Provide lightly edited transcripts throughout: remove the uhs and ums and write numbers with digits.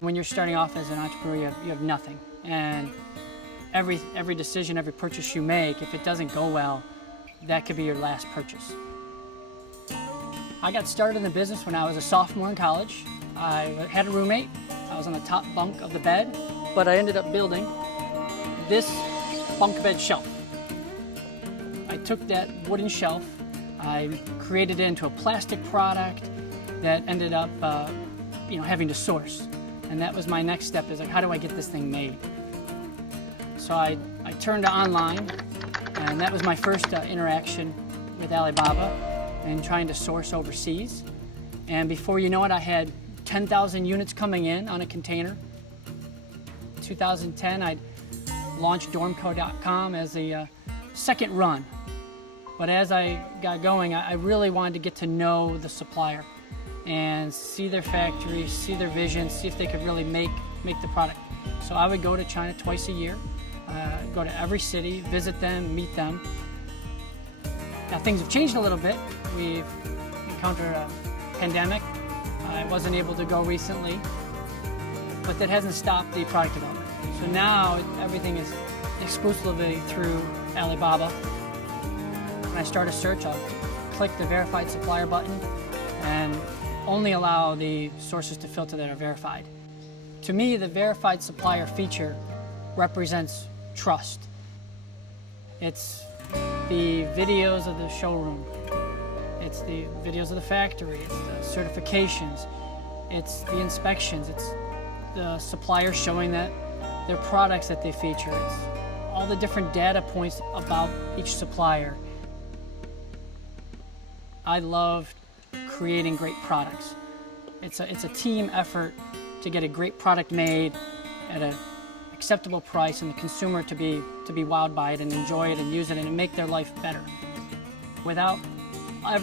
When you're starting off as an entrepreneur, you have nothing. And every decision, every purchase you make, if it doesn't go well, that could be your last purchase. I got started in the business when I was a sophomore in college. I had a roommate. I was on the top bunk of the bed, but I ended up building this bunk bed shelf. I took that wooden shelf, I created it into a plastic product that ended up having to source. And that was my next step, is like, how do I get this thing made? So I turned to online, and that was my first interaction with Alibaba and trying to source overseas. And before you know it, I had 10,000 units coming in on a container. 2010, I launched Dormco.com as a second run. But as I got going, I really wanted to get to know the supplier and see their factory, see their vision, see if they could really make the product. So I would go to China twice a year, go to every city, visit them, meet them. Now things have changed a little bit. We've encountered a pandemic. I wasn't able to go recently, but that hasn't stopped the product development. So now everything is exclusively through Alibaba. When I start a search, I'll click the verified supplier button and only allow the sources to filter that are verified. To me, the verified supplier feature represents trust. It's the videos of the showroom. It's the videos of the factory. It's the certifications. It's the inspections. It's the supplier showing that their products that they feature. It's all the different data points about each supplier. I love creating great products. It's a team effort to get a great product made at an acceptable price, and the consumer to be wowed by it and enjoy it and use it and make their life better. Without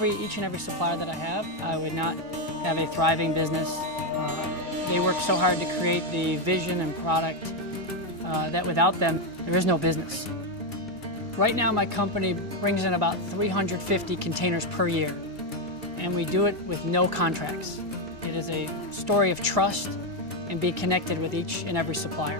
each and every supplier that I have, I would not have a thriving business. They work so hard to create the vision and product that without them, there is no business. Right now, my company brings in about 350 containers per year, and we do it with no contracts. It is a story of trust and being connected with each and every supplier.